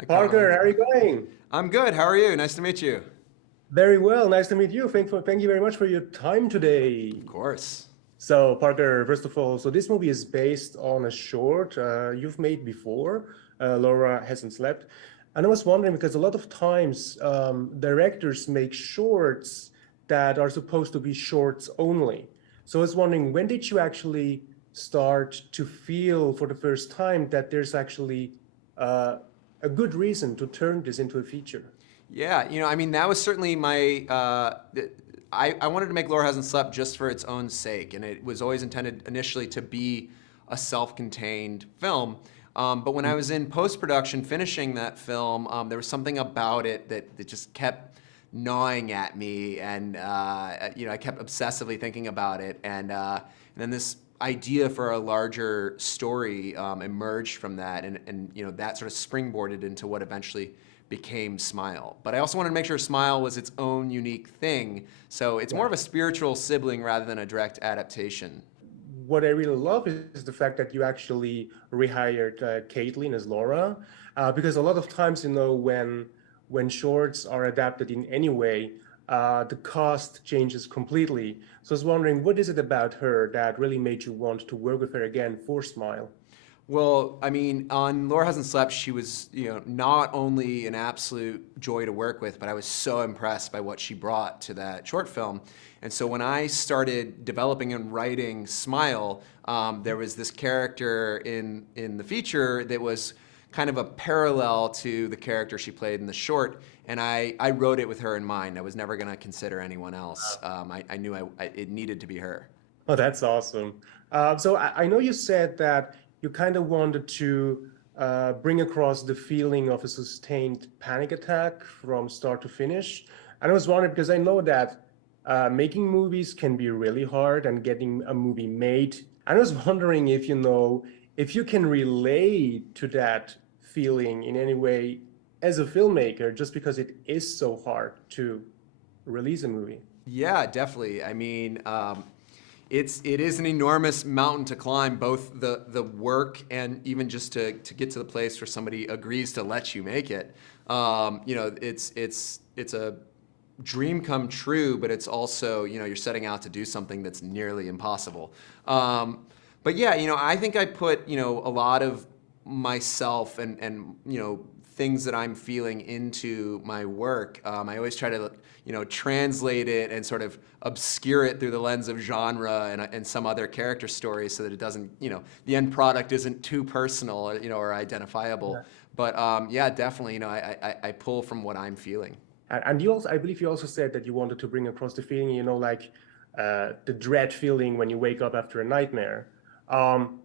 Hi, Parker, Colin. how are you going? I'm good. How are you? Nice to meet you. Very well. Nice to meet you. Thank you very much for your time Of today. course. So, Parker, first of all, so this movie is based on a short you've made before, Laura Hasn't Slept. And I was wondering because a lot of times directors make shorts that are supposed to be shorts only. So I was wondering, when did you actually start to feel for the first time that there's actually uh, a good reason to turn this into a feature? Yeah, I mean, that was certainly my. I wanted to make Laura Hasn't Slept just for its own sake, and it was always intended initially to be a self-contained film. But when I was in post-production finishing that film, there was something about it that just kept gnawing at me, and I kept obsessively thinking about it, and then this idea for a larger story emerged from that, and that sort of springboarded into what eventually became Smile. But I also wanted to make sure Smile was its own unique thing, so it's more Yeah. of a spiritual sibling rather than a direct adaptation. What I really love is the fact that you actually rehired Caitlin as Laura, because a lot of times, when shorts are adapted in any way, the cast changes completely. So I was wondering, what is it about her that really made you want to work with her again for Smile? Well, I mean, on Laura Hasn't Slept, she was, not only an absolute joy to work with, but I was so impressed by what she brought to that short film. And so when I started developing and writing Smile, there was this character in the feature that was kind of a parallel to the character she played in the short, and I wrote it with her in mind. I was never going to consider anyone else. I knew it needed to be her. Oh, that's awesome. So I know you said that you kind of wanted to bring across the feeling of a sustained panic attack from start to finish. And I was wondering because I know that making movies can be really hard and getting a movie made. I was wondering if you can relate to that feeling in any way as a filmmaker, just because it is so hard to release a movie. Yeah, definitely. I mean, it is an enormous mountain to climb, both the work and even just to get to the place where somebody agrees to let you make it. It's a dream come true, but it's also you're setting out to do something that's nearly impossible. But yeah, I think I put a lot of myself and things that I'm feeling into my work. I always try to translate it and sort of obscure it through the lens of genre and some other character stories so that it doesn't the end product isn't too personal or identifiable. But yeah, definitely I pull from what I'm feeling. And you also, I believe you also said that you wanted to bring across the feeling, like the dread feeling when you wake up after a nightmare. And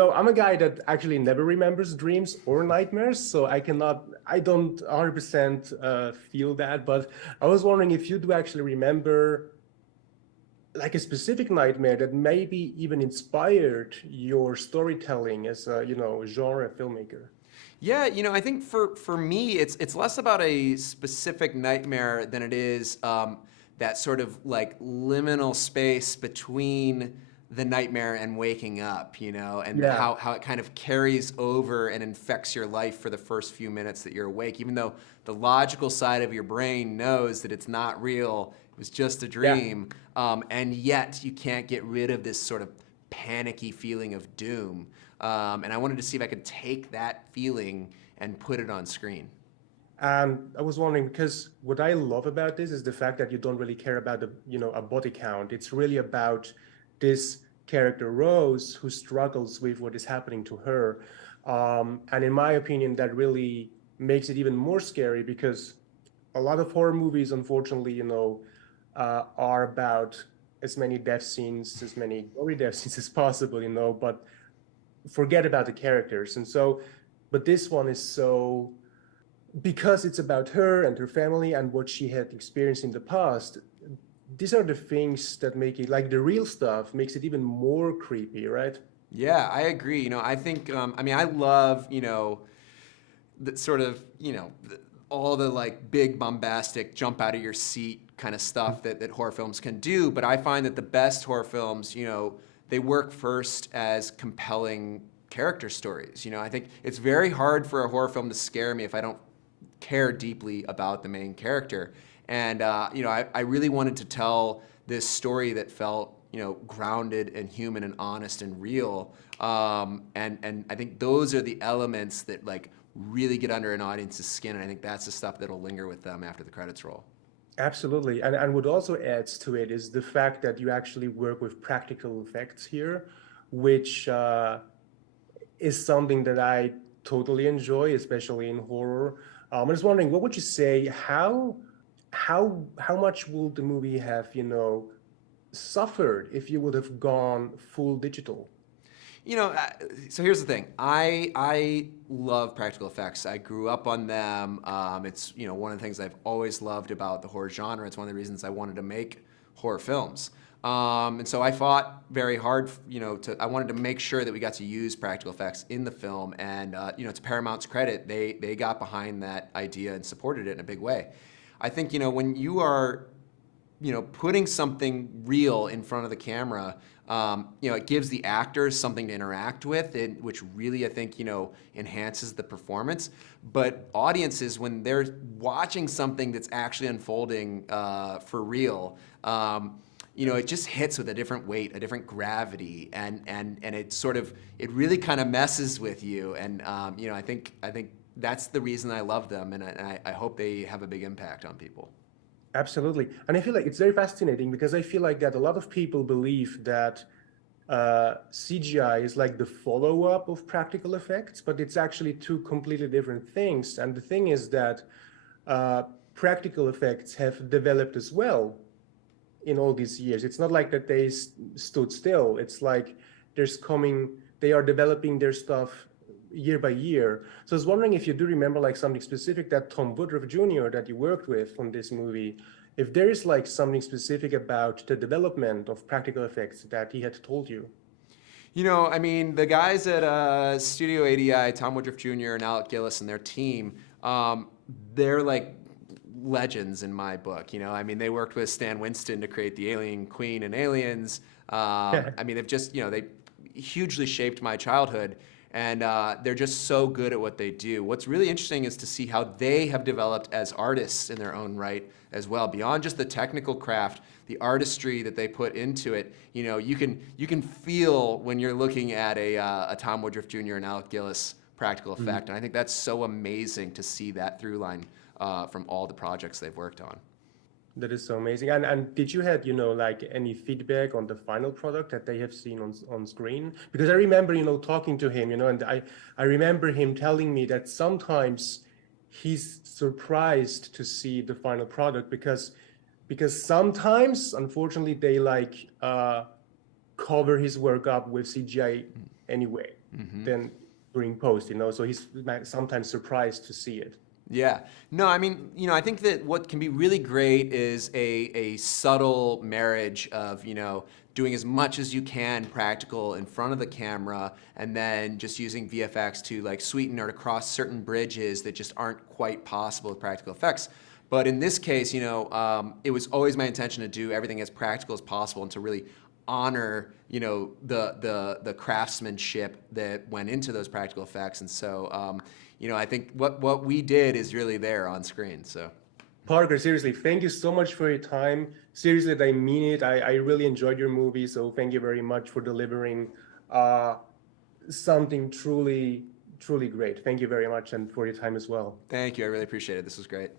I'm a guy that actually never remembers dreams or nightmares, so I don't 100% feel that. But I was wondering if you do actually remember like a specific nightmare that maybe even inspired your storytelling as a, genre filmmaker. Yeah, I think for me, it's less about a specific nightmare than it is that sort of like liminal space between the nightmare and waking up, and Yeah. how it kind of carries over and infects your life for the first few minutes that you're awake, even though the logical side of your brain knows that it's not real, it was just a Yeah. dream, and yet you can't get rid of this sort of panicky feeling of doom. And I wanted to see if I could take that feeling and put it on screen. And I was wondering because what I love about this is the fact that you don't really care about a body count. It's really about this character Rose who struggles with what is happening to her. And in my opinion, that really makes it even more scary because a lot of horror movies, unfortunately, are about as many death scenes, as many gory death scenes as possible, but forget about the characters. And so, but this one is so because it's about her and her family and what she had experienced in the past. These are the things that make it like the real stuff makes it even more creepy, right? Yeah, I agree. I think, I mean, I love, that sort of, all the like big bombastic jump out of your seat kind of stuff that horror films can do. But I find that the best horror films, they work first as compelling character stories. You know, I think it's very hard for a horror film to scare me if I don't care deeply about the main character. And you know, I really wanted to tell this story that felt, you know, grounded and human and honest and real. And I think those are the elements that like really get under an audience's skin. And I think that's the stuff that'll linger with them after the credits roll. Absolutely. And what also adds to it is the fact that you actually work with practical effects here, which is something that I totally enjoy, especially in horror. I was wondering, what would you say? How much would the movie have, you know, suffered if you would have gone full digital? You know, so here's the thing. I love practical effects. I grew up on them. It's, you know, one of the things I've always loved about the horror genre. It's one of the reasons I wanted to make horror films. And so I fought very hard, you know, I wanted to make sure that we got to use practical effects in the film. And, you know, to Paramount's credit, they got behind that idea and supported it in a big way. I think, you know, when you are, you know, putting something real in front of the camera, you know, it gives the actors something to interact with, which really, I think, you know, enhances the performance. But audiences, when they're watching something that's actually unfolding for real, you know, it just hits with a different weight, a different gravity, and it sort of, it really kind of messes with you. And you know, I think that's the reason I love them, and I hope they have a big impact on people. Absolutely. And I feel like it's very fascinating because I feel like that a lot of people believe that CGI is like the follow-up of practical effects, but it's actually two completely different things. And the thing is that practical effects have developed as well in all these years. It's not like that they stood still. It's like they are developing their stuff year by year. So I was wondering if you do remember like something specific that Tom Woodruff Jr. that you worked with on this movie, if there is like something specific about the development of practical effects that he had told you. You know, I mean, the guys at Studio ADI, Tom Woodruff Jr. and Alec Gillis and their team, they're like legends in my book. You know, I mean, they worked with Stan Winston to create the Alien Queen and Aliens. I mean, they've just, you know, they hugely shaped my childhood. And they're just so good at what they do. What's really interesting is to see how they have developed as artists in their own right as well. Beyond just the technical craft, the artistry that they put into it. You know, you can feel when you're looking at a Tom Woodruff Jr. and Alec Gillis practical effect. And I think that's so amazing to see that through line from all the projects they've worked on. That is so amazing. And did you had, you know, like any feedback on the final product that they have seen on screen? Because I remember, you know, talking to him, you know, and I remember him telling me that sometimes he's surprised to see the final product because sometimes, unfortunately, they like cover his work up with CGI anyway, then during post, you know, so he's sometimes surprised to see it. Yeah. No, I mean, you know, I think that what can be really great is a subtle marriage of, you know, doing as much as you can practical in front of the camera and then just using VFX to like sweeten or to cross certain bridges that just aren't quite possible with practical effects. But in this case, you know, it was always my intention to do everything as practical as possible and to really honor, you know, the craftsmanship that went into those practical effects. And so, you know, I think what we did is really there on screen. So, Parker, seriously, thank you so much for your time. Seriously, I mean it. I really enjoyed your movie, so thank you very much for delivering something truly, truly great. Thank you very much, and for your time as well. thank you. I really appreciate it. This was great.